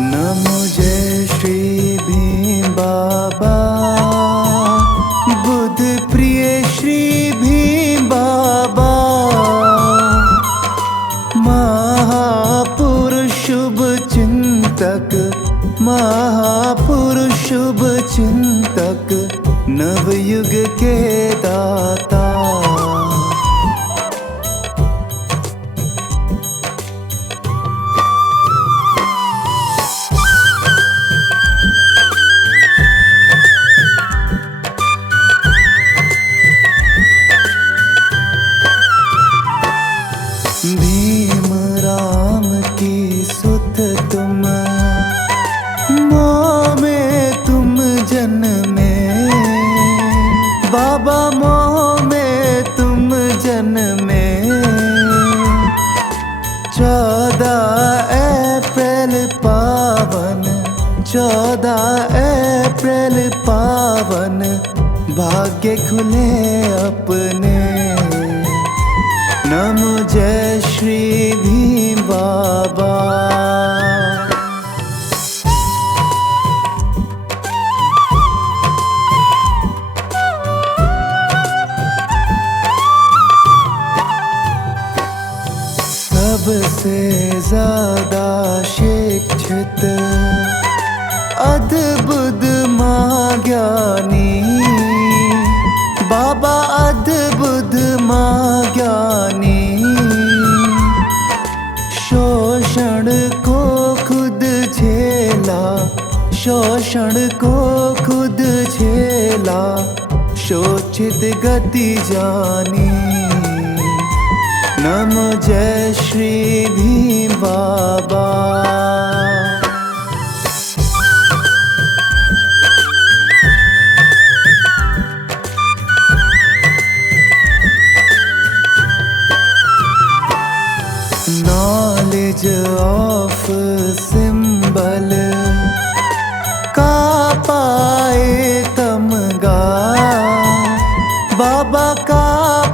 नमो जय श्री भीम बाबा, बुद्ध प्रिय श्री भीम बाबा। महापुरुष शुभ चिंतक, महापुरुष शुभ चिंतक, नवयुग के दाता। भीम राम की सुत तुम, मोह में तुम जन्मे। बाबा मोह में तुम जन्मे। 14 अप्रैल पावन, 14 अप्रैल पावन, भाग्य खुले अपने। नमो जय श्री भीम बाबा। सबसे ज्यादा शिक्षित, अद्भुत महाज्ञानी, बाबा अद्भुत महाज्ञानी। शोषण को खुद झेला, शोषण को खुद झेला, शोषित गति जानी। नमो जय श्री भीम बाबा। नॉलेज ऑफ सिंबल का पाए तमगा, बाबा का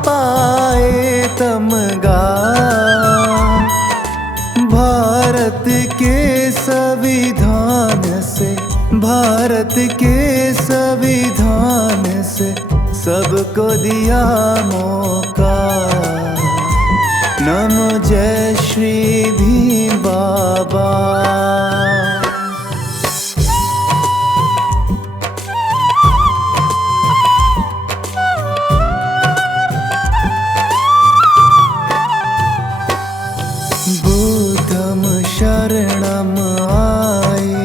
पाए तमगा। भारत के संविधान से, भारत के संविधान से, सबको दिया मौका। नमो जय श्री भीम बाबा। बुद्धम शरणम आए,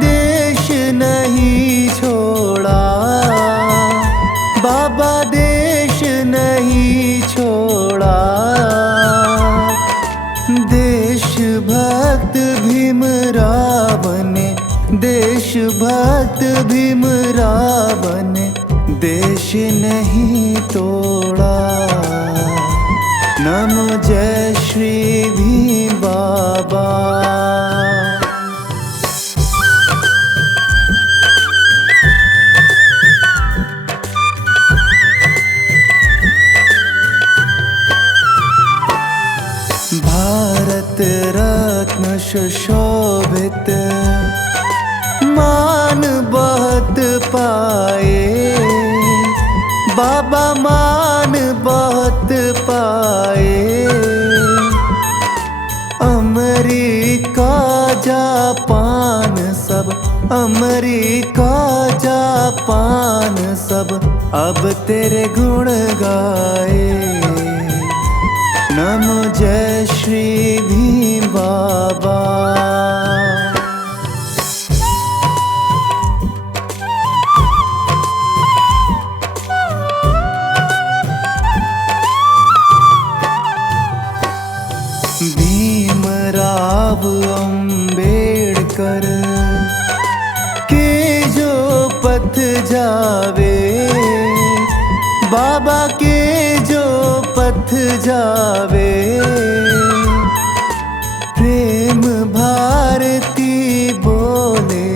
देश नहीं छोड़ा। बाबा देश नहीं छोड़ा। देशभक्त भीम राव ने, देशभक्त भीम राव ने, देश नहीं तोड़ा। नमो जय श्री भीम बाबा। भारत रत्न सुशोभित, मान बहुत पाए। बाबा मान बहुत पाए। अमेरिका जापान सब, अमेरिका जापान सब, अब तेरे गुण गाए। नमो जय श्री भीम बाबा। भीमराव अम्बेडकर के जो पथ जावे, बाबा के जो पथ जावे। प्रेम भारती बोले,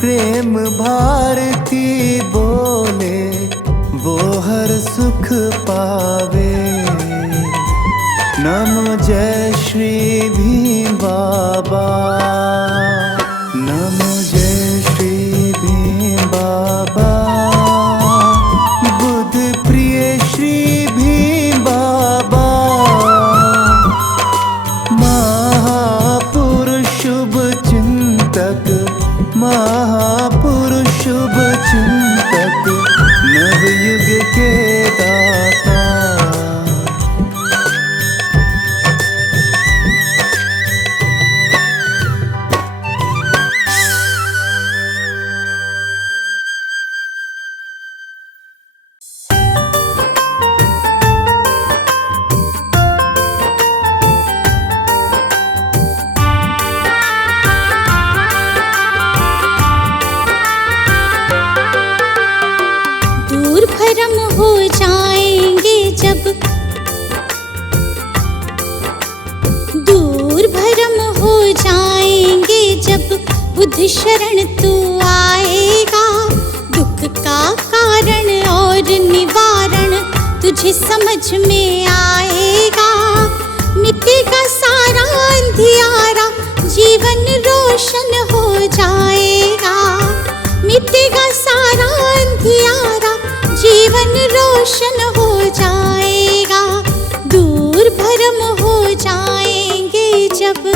प्रेम भारती बोले, वो हर सुख पावे। नमो जय श्री भीम बाबा। शरण तू आएगा। दुख का कारण और निवारण तुझे समझ में आएगा। मिटेगा सारा अंधियारा, जीवन रोशन हो जाएगा। मिटेगा सारा अंधियारा, जीवन रोशन हो जाएगा। दूर भरम हो जाएंगे जब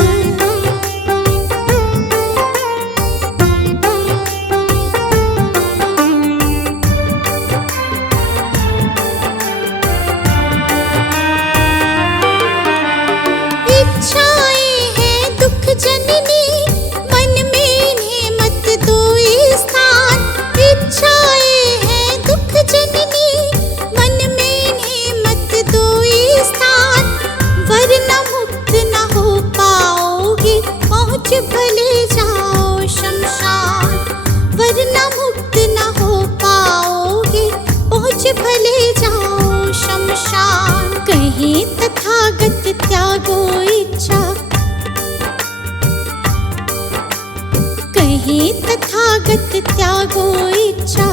भले जाओ शमशान, वरना मुक्त न हो पाओगे। पहुँच भले जाओ शमशान। कहे तथागत त्यागो इच्छा, कहे तथागत त्यागो इच्छा।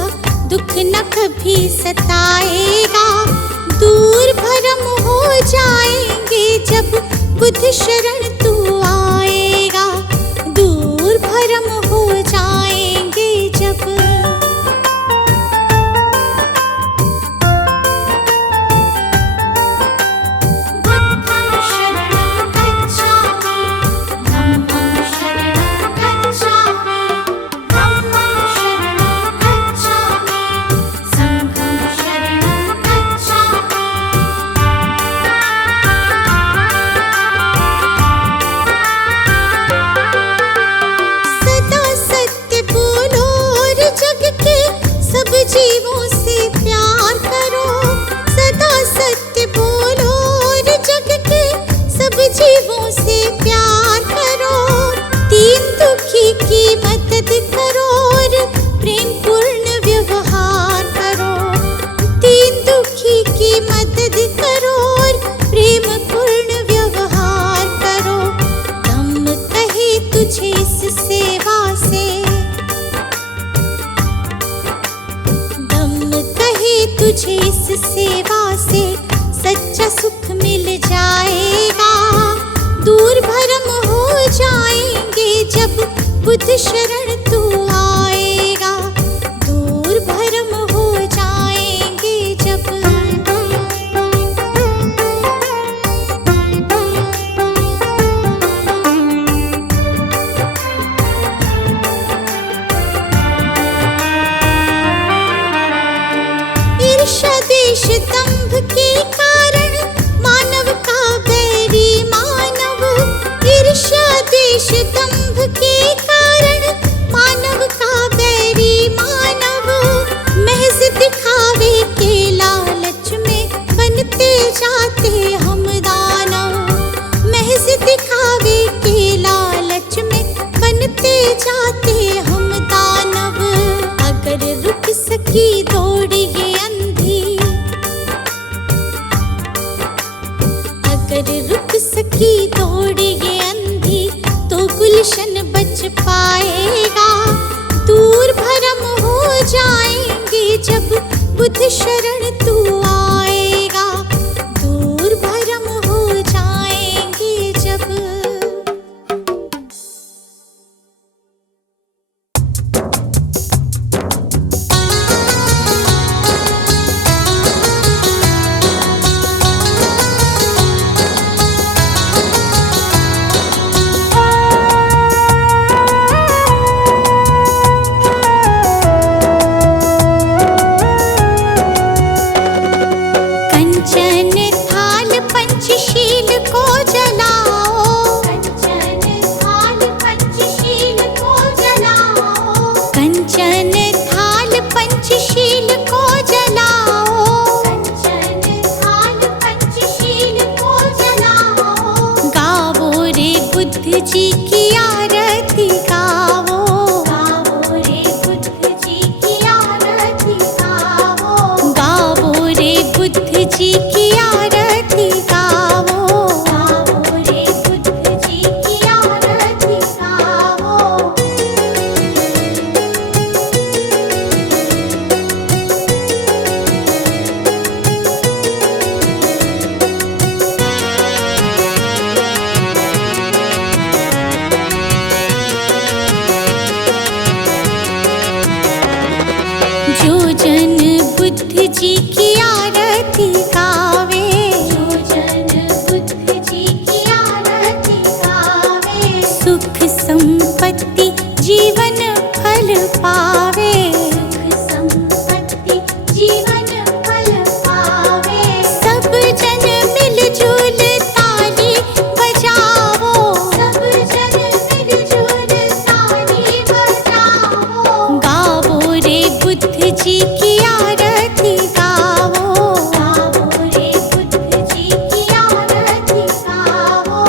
दुख न कभी सताएगा। दूर भरम हो जाएंगे जब बुद्ध शरण तू आएगा। दूर भरम हो जाएंगे जब बुद्धं शरणं गच्छामि, धम्मं शरणं गच्छामि, धम्मं शरणं गच्छामि, संघं शरणं गच्छामि। जीवों से प्यार करो, सदा सत्य बोलो और जग के सब जीवों से प्यार करो। दीन दुखी की मदद करो और प्रेम पूर्ण व्यवहार करो। दीन दुखी की मदद करो और प्रेम पूर्ण व्यवहार करो। धम्म कहे तुझे इस सेवा से, तुझे इस सेवा से सच्चा सुख मिल जाएगा। दूर भरम हो जाएंगे जब बुद्ध शरण तू आएगा। दूर भरम हो जाएंगे जब देश दंभ के कारण मानव का बैरी मानव। ईर्ष्या देश दंभ के कारण मानव का बैरी मानव। महज दिखावे के लालच में बनते जाते हम दानव। महज दिखावे के लालच में बनते जाते हम दानव। अगर रुक सकी दौड़ ये अंधी, अगर रुक सकी दौड़ ये अंधी, तो गुलशन बच पाएगा। दूर भरम हो जाएंगे जब बुद्ध शरण तू आएगा। दूर भरम हो जाएंगे जब बुद्ध जी की आरती गावे, जो जन बुद्ध जी की आरती गावे, सुख संपत्ति जीवन फल पावे, सुख संपत्ति जीवन फल पावे। सब जन मिलजुल ताली बजाओ, सब जन मिलजुल ताली बजाओ, गावो रे बुद्ध जी की आरती गावो, गावो रे बुद्ध जी की आरती गावो।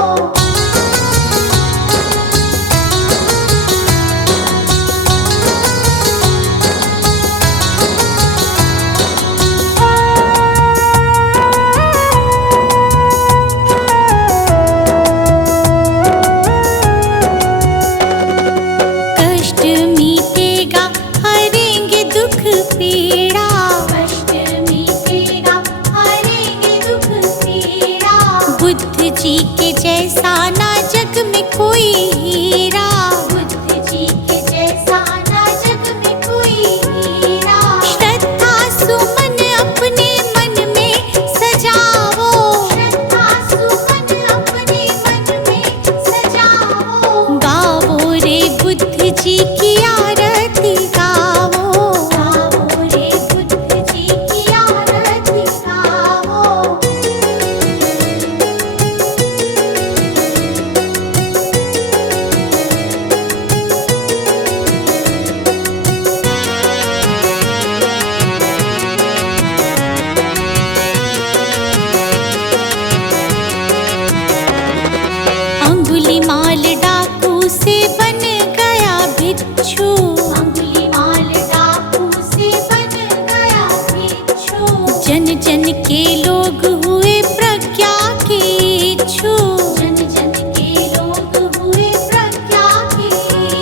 कष्ट मीटेगा हरेंगे दुख पीड़ा, कष्ट मीटेगा हरेंगे दुख पीड़ा, बुद्ध जी के जैसा ना जग में कोई हीरा, बुद्ध जी के जैसा ना जग में कोई हीरा। श्रद्धा सुमन अपने मन में सजाओ, श्रद्धा सुमन अपने मन में सजाओ, गावो रे बुद्ध जी की आरती गावो, गावो रे बुद्ध जी की आरती गावो। अंगुलीमाल डाकू से बन गया भिक्षु, अंगुलीमाल डाकू से बन गया भिक्षु, जन जन के लोग हुए प्रज्ञा के इच्छु, जन जन के लोग हुए प्रज्ञा के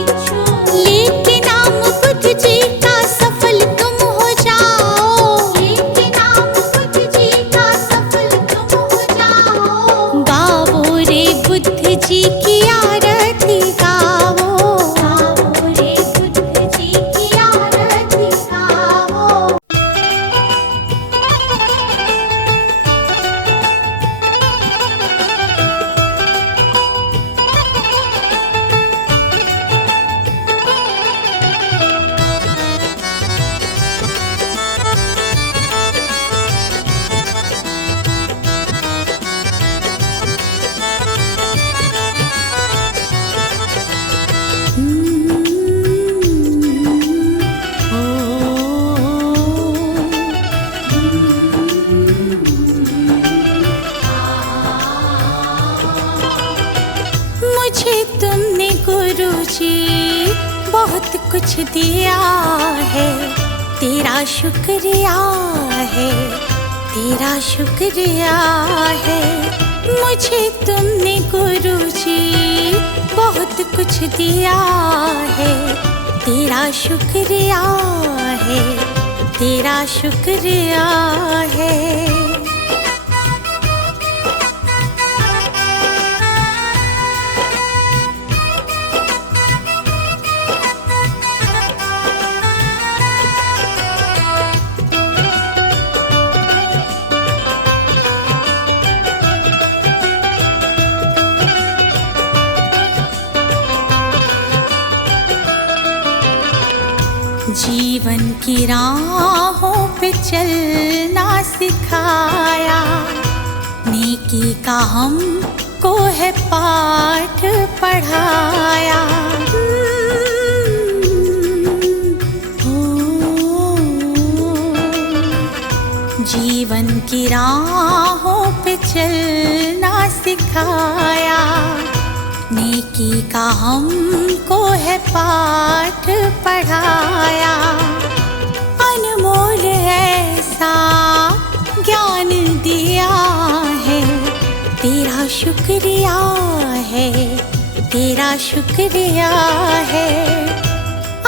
इच्छु। लेके नाम बुद्ध जी का सफल तुम हो जाओ, लेके नाम बुद्ध जी का सफल तुम हो जाओ, गावो रे बुद्ध जी की आरती गावो, गावो रे बुद्ध जी की आरती गावो। मुझे तुमने गुरुजी बहुत कुछ दिया है, तेरा शुक्रिया है, तेरा शुक्रिया है। मुझे तुमने गुरुजी बहुत कुछ दिया है, तेरा शुक्रिया है, तेरा शुक्रिया है। जीवन की राहों पे चलना सिखाया, नेकी का हमको है पाठ पढ़ाया। जीवन की राहों पे चलना सिखाया, नेकी का हमको है पाठ पढ़ाया। अनमोल ऐसा ज्ञान दिया है, तेरा शुक्रिया है, तेरा शुक्रिया है।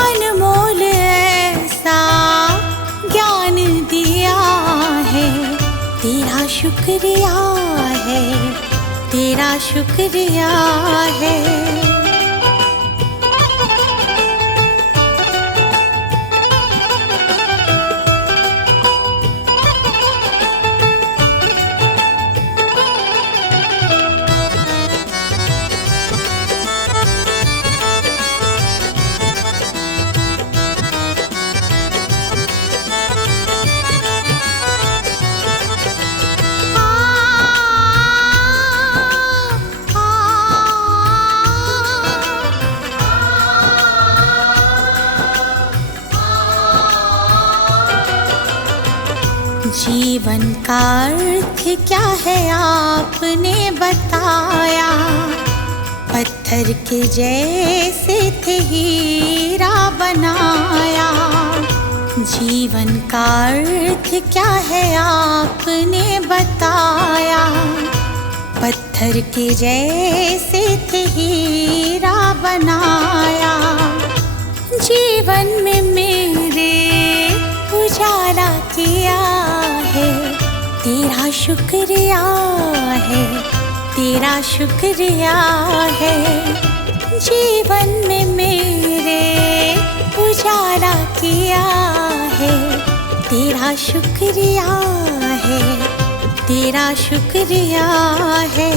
अनमोल ऐसा ज्ञान दिया है, तेरा शुक्रिया है, तेरा शुक्रिया है। जीवन का अर्थ क्या है आपने बताया, पत्थर के जैसे थे हीरा बनाया। जीवन का अर्थ क्या है आपने बताया, पत्थर के जैसे थे हीरा बनाया। जीवन में मेरे उजाला किया है, तेरा शुक्रिया है, तेरा शुक्रिया है। जीवन में मेरे उजाला किया है, तेरा शुक्रिया है, तेरा शुक्रिया है।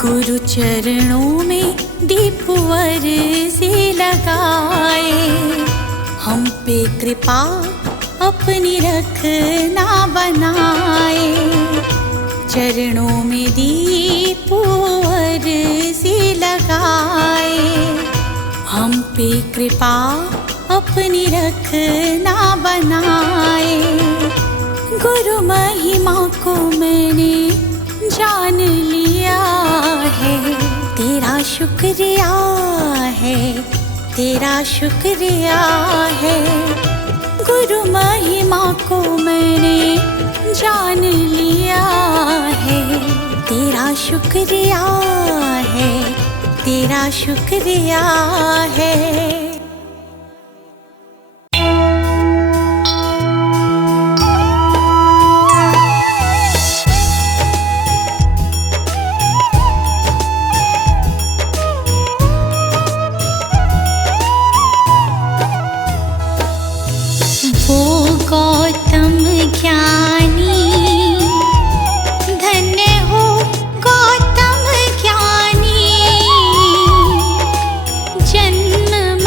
गुरु चरणों में दीप अर्ज़ी लगाए, हम पे कृपा अपनी रखना बनाए। चरणों में दीप अर्ज़ी लगाए, हम पे कृपा अपनी रखना बनाए। गुरु महिमा को मैंने जान लिया है, तेरा शुक्रिया है, तेरा शुक्रिया है। गुरु महिमा को मैंने जान लिया है, तेरा शुक्रिया है, तेरा शुक्रिया है। गौतम ज्ञानी, धन्य हो गौतम ज्ञानी। जन्म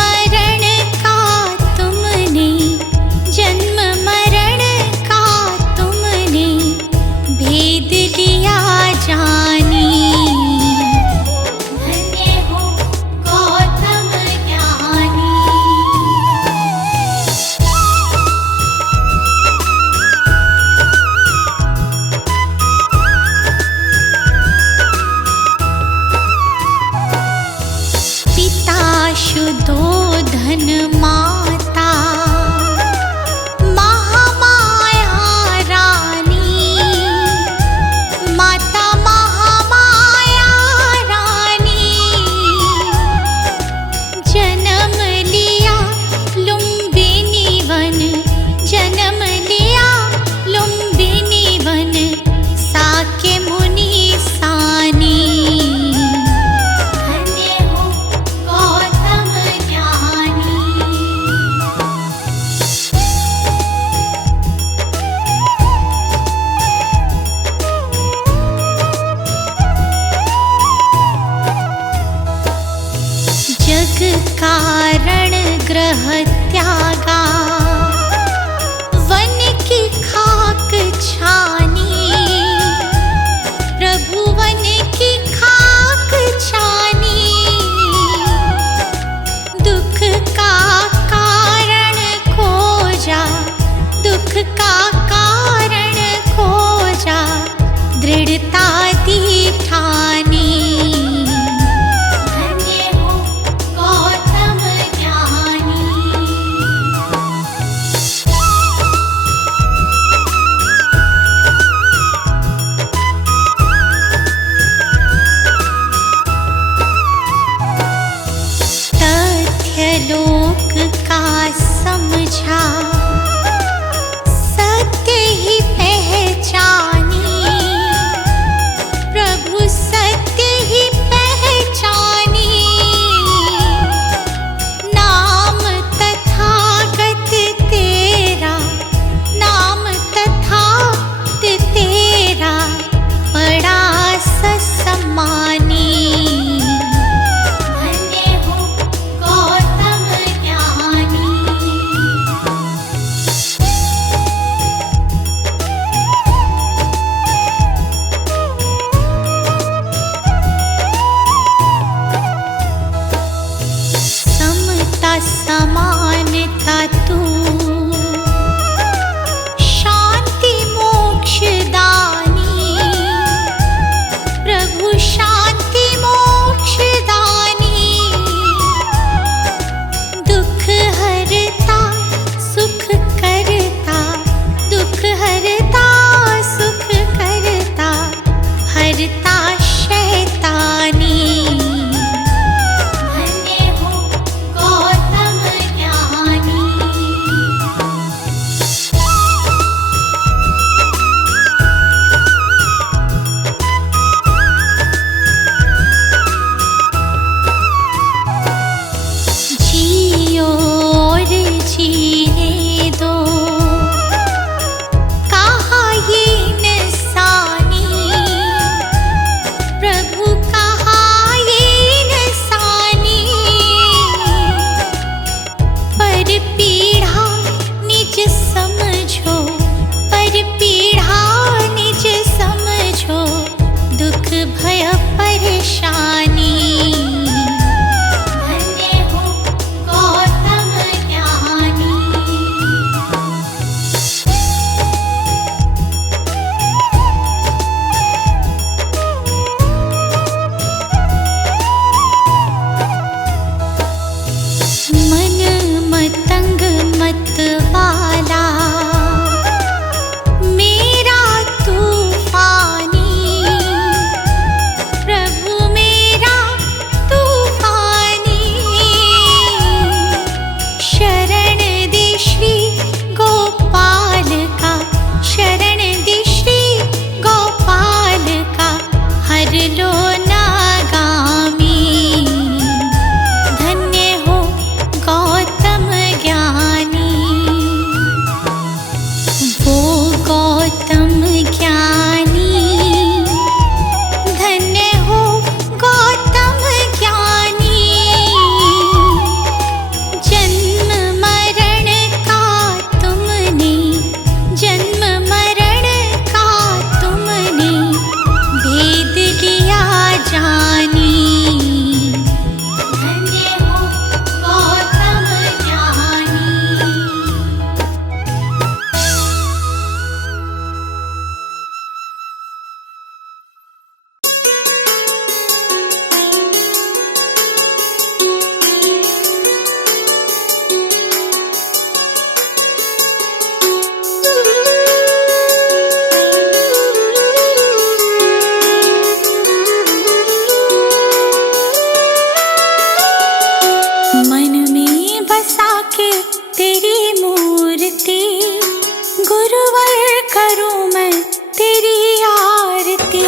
तेरी आरती,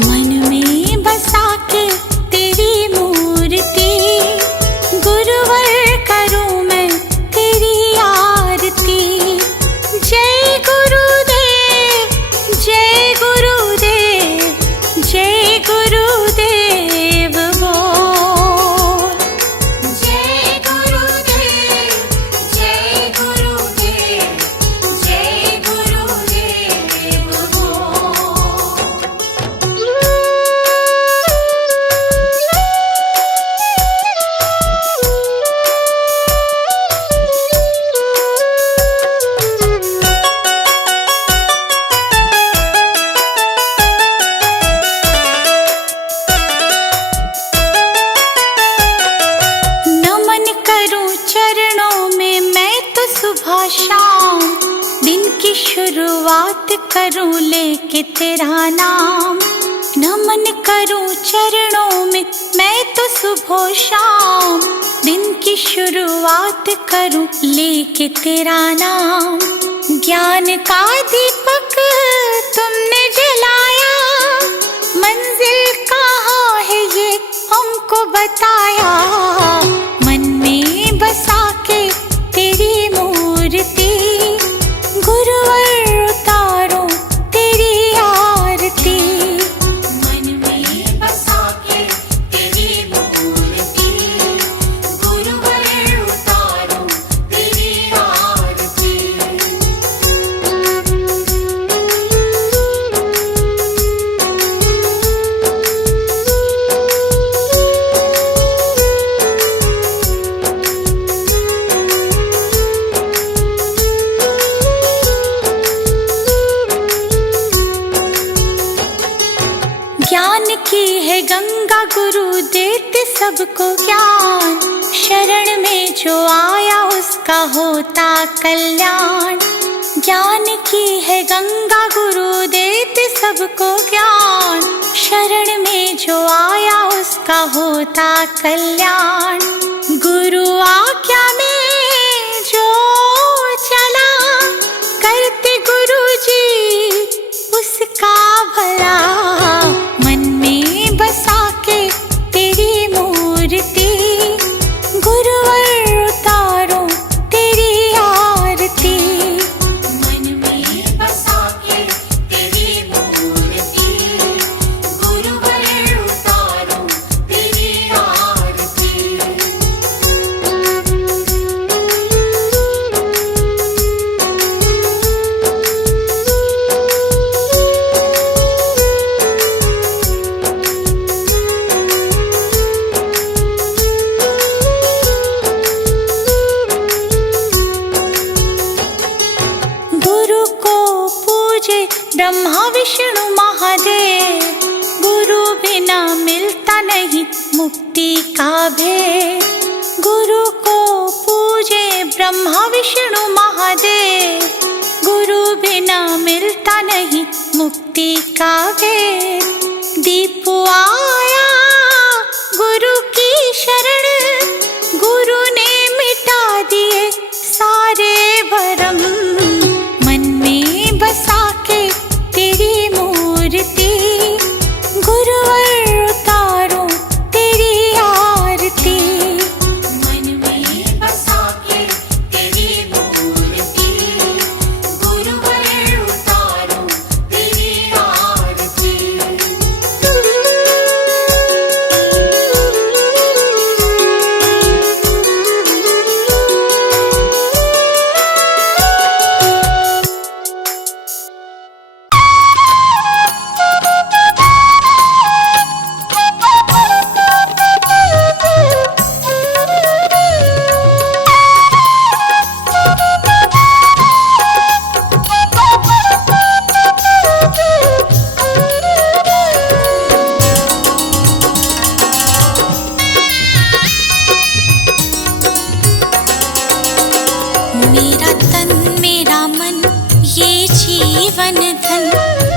मन में बसा के तेरी मूर्ति, गुरुवर करूं मैं तेरी आरती। जय गुरुदेव, जय गुरुदेव, जय गुरुदेव बोल। जय गुरुदेव, जय गुरुदेव, जय गुरुदेव बोल। नमन करूं चरणों में मैं तो सुबह शाम, दिन की शुरुआत करूं लेके तेरा नाम। नमन करूं चरणों में मैं तो सुबह शाम, दिन की शुरुआत करूं लेके तेरा नाम। ज्ञान का दीपक तुमने जलाया, मंजिल कहाँ है ये हमको बताया। मन में बसा के तेरी मूर्ति, गुरुवर उतारो तेरी आरती। मन में बसा के तेरी मूर्ति, गुरुवर उतारो तेरी आरती। ज्ञान की है गंगा गुरु देते सबको ज्ञान, शरण में जो आया उसका होता कल्याण। ज्ञान की है गंगा गुरु देते सबको ज्ञान, शरण में जो आया उसका होता कल्याण। गुरु आज्ञा में जो चला, करते गुरु जी उसका भला। मन में बसा के तेरी मूर्ति, गुरुवर उतारो तेरी आरती। मन में बसा के तेरी मूर्ति, गुरुवर उतारो तेरी आरती। गुरु को पूजे ब्रह्मा विष्णु महादेव, गुरु बिना मिलता नहीं मुक्ति का भेद। गुरु को पूजे ब्रह्मा विष्णु महादेव, गुरु बिना मिलता नहीं मुक्ति का भेद। दीप आया गुरु की शरण, गुरु ने मिटा दिए सारे भरम। मन में बसा के तेरी मूर्ति, गुरुवर उतारो तेरी आरती। मन में बसा के तेरी मूर्ति, गुरुवर उतारो तेरी आरती।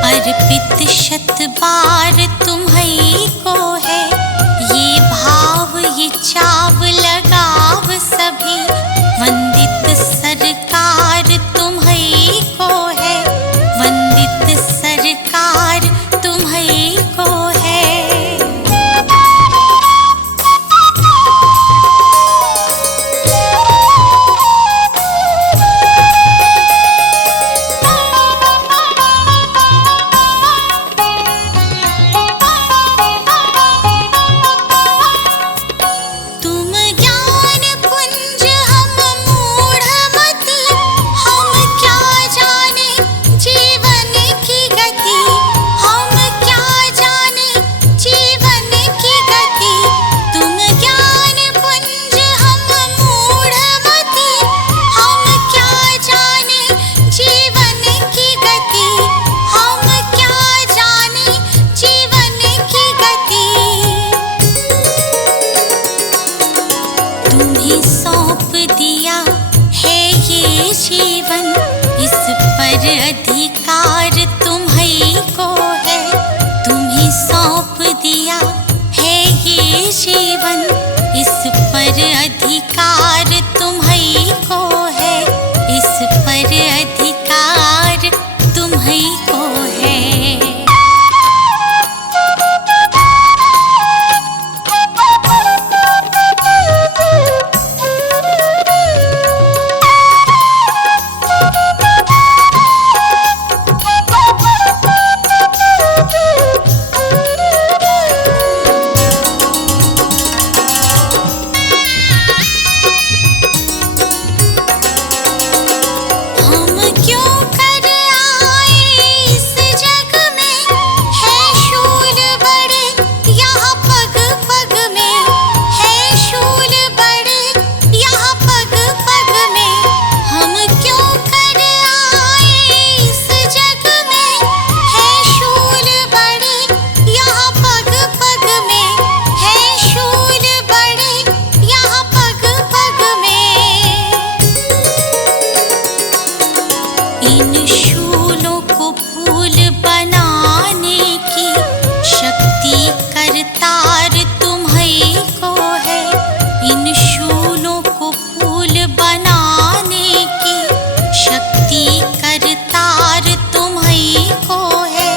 अर्पित शत बार तुम्हीं को है, ये भाव ये चाव लगाव सभी, वंदित सरकार तुम्हीं को है, वंदित अधिकार तुम्हीं को है, तुम्हें सौंप दिया है ये जीवन। इस पर अधिकार तुम्हीं को है, इस पर अधिकार तुम्हीं को है। इन शूलों को फूल बनाने की शक्ति करतार तुम्हीं को है। इन शूलों को फूल बनाने की शक्ति करतार तुम्हीं को है,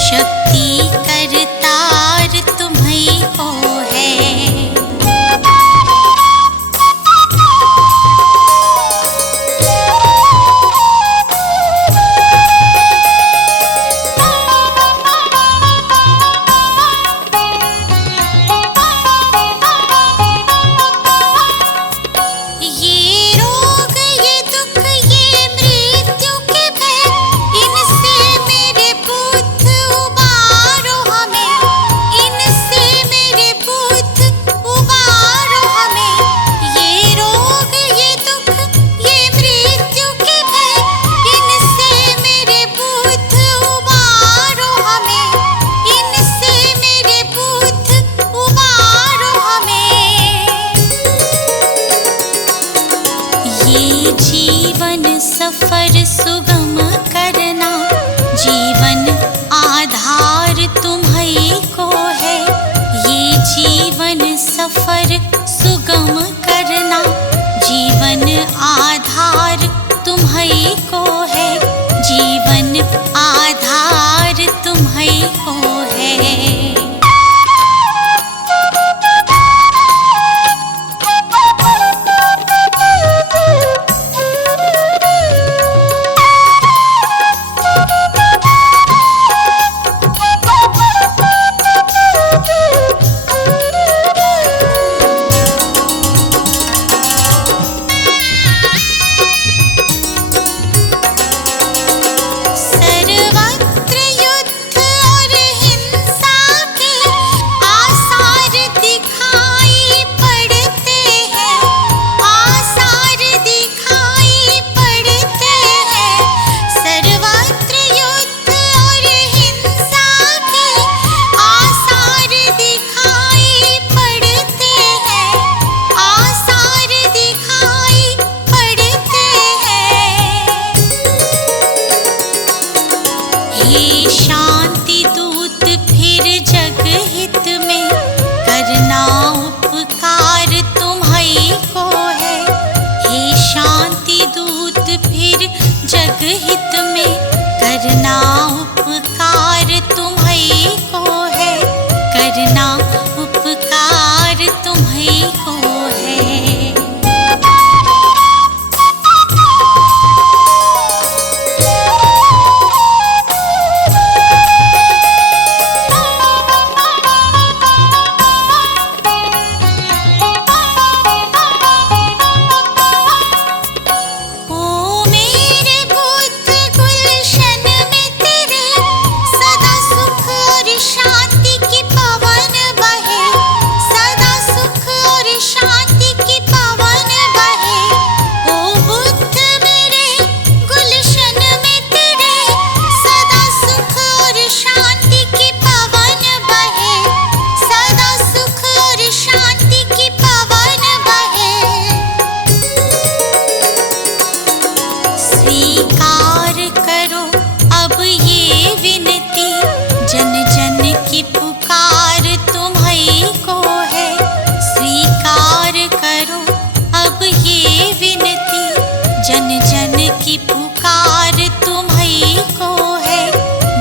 शक्ति करतार तुम्हीं को है।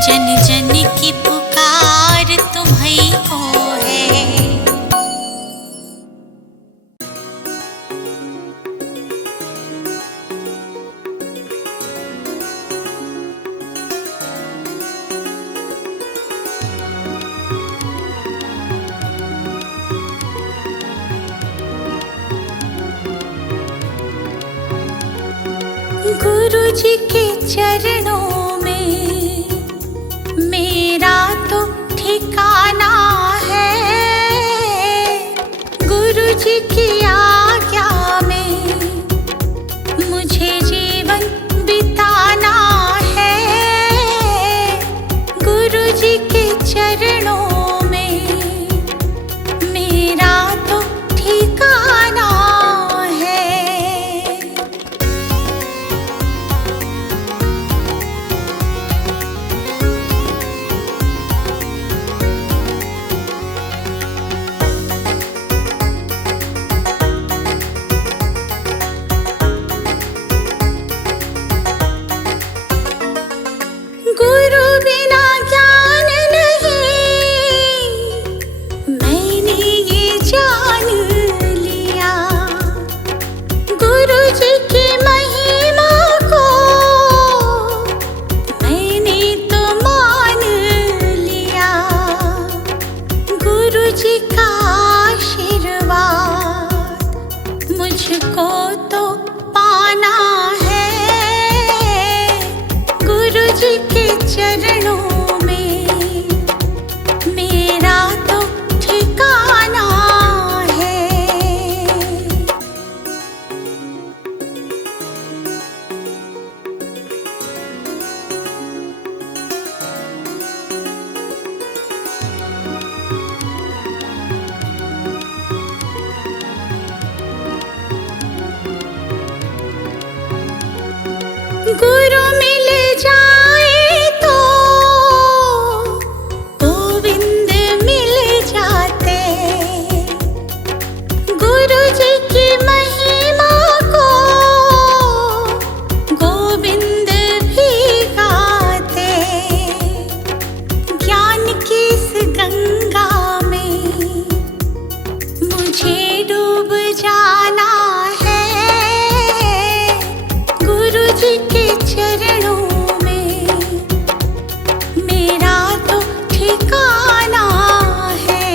जन जन की पुकार तुम्हीं को है। गुरु जी के चरणों में मेरा तो ठिकाना है। गुरु जी की आज्ञा में मुझे जीवन बिताना है। गुरु जी के चरणों में मेरा तो ठिकाना है। गुरु बिना ज्ञान नहीं, मैंने ये जान लिया। गुरु जी की महिमा को मैंने तो मान लिया। गुरु जी का आशीर्वाद मुझको तो पाना है। गुरु जी के चरणों में मेरा तो ठिकाना है। गुरु मिल जाए तो गोविंद मिल जाते। गुरु जी की महिमा को गोविंद भी गाते। ज्ञान की इस गंगा में मुझे डूब जाना है। गुरु जी के चरणों में मेरा तो ठिकाना है।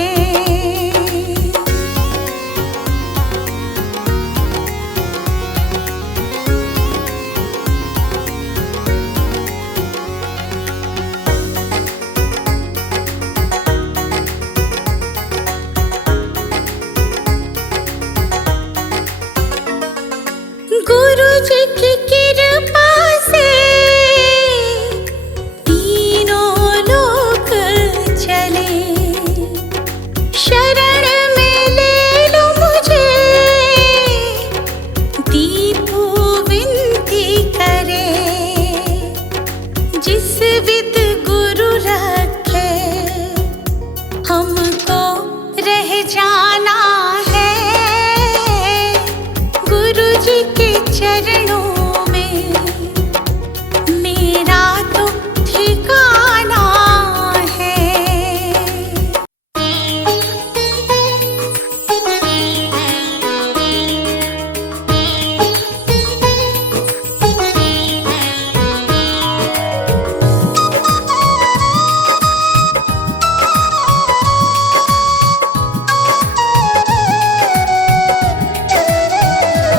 गुरु जी की कृपा से तीनों लोक चले। शरण में ले लो मुझे, दीपू विनती करे। जिस विद गुरु रखे हमको रह जाना है। गुरु जी के चरणों में मेरा तो ठिकाना है।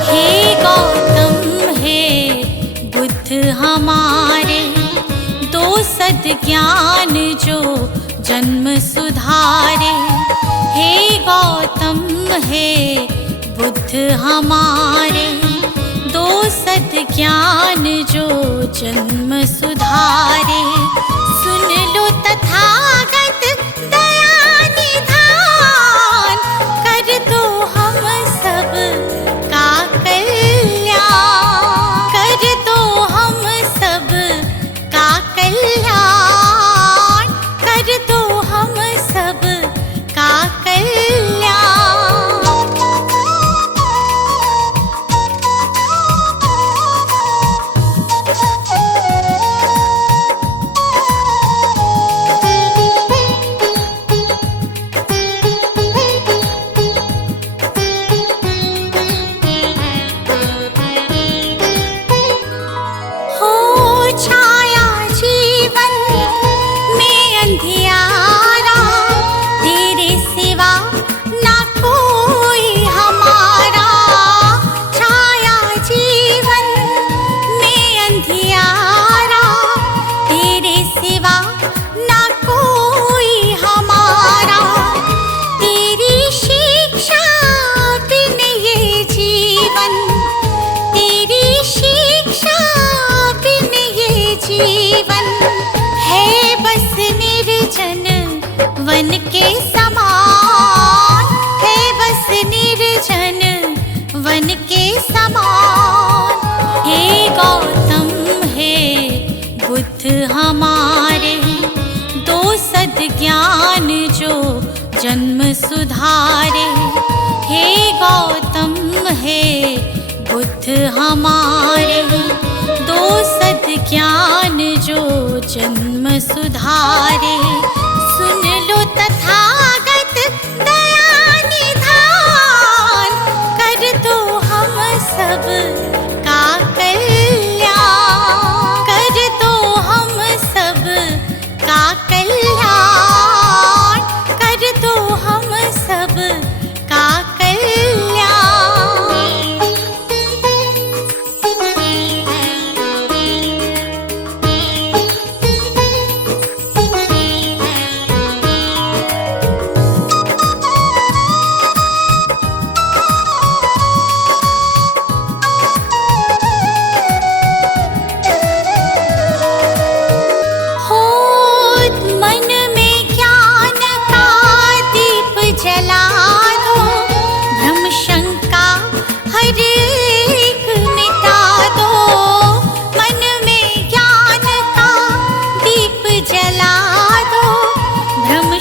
हे गौतम हे बुद्ध हमारे, दो सद ज्ञान जो जन्म सुधारे। हे गौतम हे बुद्ध हमारे, दो सद ज्ञान जो जन्म सुधारे। सुन लो तथागत दया निधान, कर दो हम सब का कल्याण। कर दो हम सब का कल्याण। कर दो हम सब का कल्याण। जीवन है बस निर्जन वन के समान, है बस निर्जन वन के समान। हे गौतम हे बुद्ध हमारे, दो सद्ज्ञान जो जन्म सुधारे। हे गौतम हे बुद्ध हमारे, दो सद्ज्ञान जो जन्म सुधारे। सुन लो तथागत दया निधान, कर दो हम सब का कल्याण, कर दो हम सब का कल्याण, कर दो हम सब का कल्याण।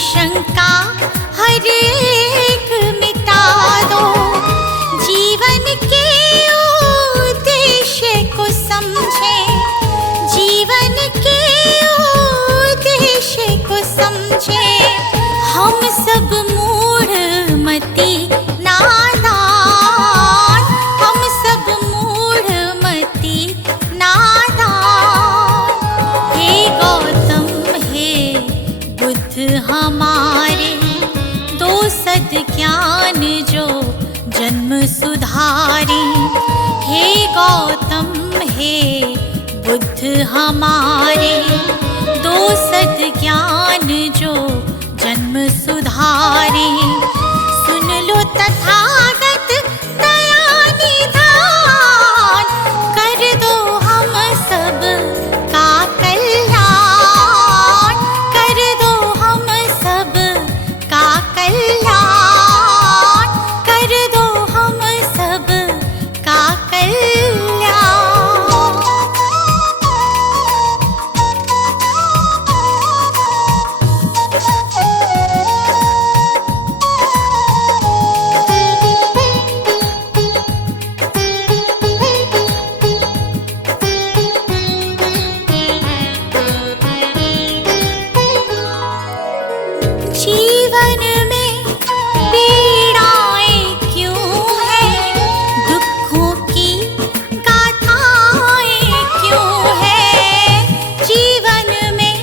शंका हर एक मिटा दो, जीवन के उद्देश्य को समझे, जीवन के उद्देश्य को समझे। हम सब मूढ़ मति नादान, हम सब मूढ़ मति नादान। हे गौतम हे बुद्ध हमारे, दो सद्ज्ञान जो जन्म सुधारे। हे गौतम हे बुद्ध हमारे, दो सद्ज्ञान जो जन्म सुधारे। सुन लो तथागत दया निधान, कर दो हम सब का कल्याण, कर दो हम सब का कल्याण, कर दो हम सब का कल्याण। जीवन में पीड़ाएं क्यों हैं, दुखों की गाथाएं क्यों हैं। जीवन में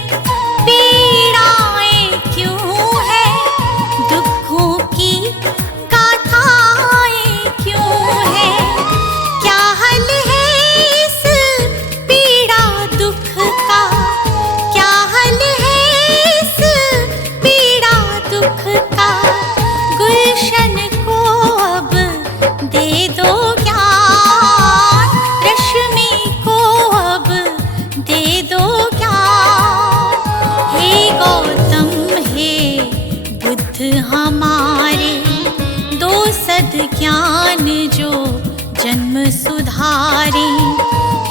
पीड़ाएं क्यों हैं, दुखों की गाथाएं क्यों हैं। क्या हल है इस पीड़ा दुख का, क्या हल है इस पीड़ा दुख का। गुलशन को अब दे दो ज्ञान, रश्मि को अब दे दो ज्ञान। हे गौतम हे बुद्ध हमारे, दो सद्ज्ञान जो जन्म सुधारे।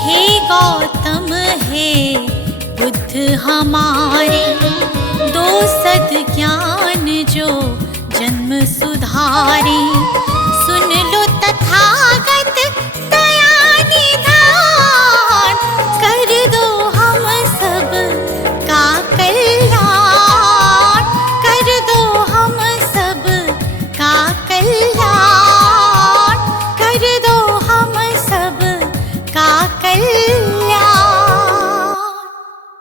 हे गौतम हे बुद्ध हमारे, दो सद्ज्ञान जो जन्म सुधारे।